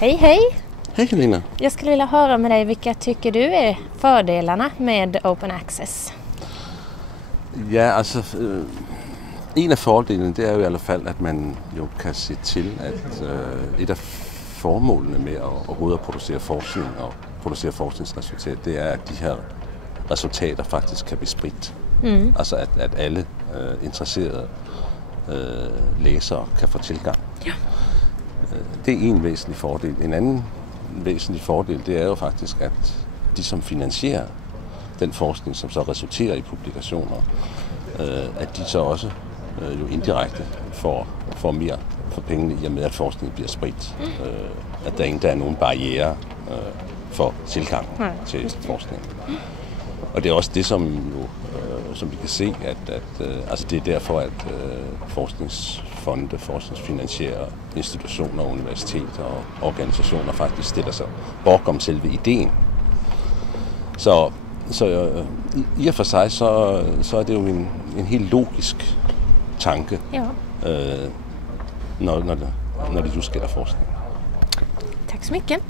Hej hej! Hej Helena! Jag skulle vilja höra med dig, vilka tycker du är fördelarna med Open Access? Ja, altså en af fordelene, det er jo i alle fald, at man jo kan se til, at et af formålene med at gå ud og producere forskning og producere forskningsresultater, det er, at de her resultater faktisk kan blive spredt. Altså at alle interesserede læsere kan få tilgang. Ja. Det er en væsentlig fordel. En anden væsentlig fordel, det er jo faktisk, at de som finansierer den forskning, som så resulterer i publikationer, at de så også jo indirekte får mere for pengene, i og med at forskningen bliver spredt. At der ikke er nogen barriere for tilgang til forskning. Og det er også det, som vi kan se, at altså det er derfor, at forskningsfonde, forskningsfinansierer, institutioner, universiteter og organisationer faktisk stiller sig bag om selve ideen. Så i og for sig, så er det jo en helt logisk tanke, når det just gælder forskning. Tack så mycket.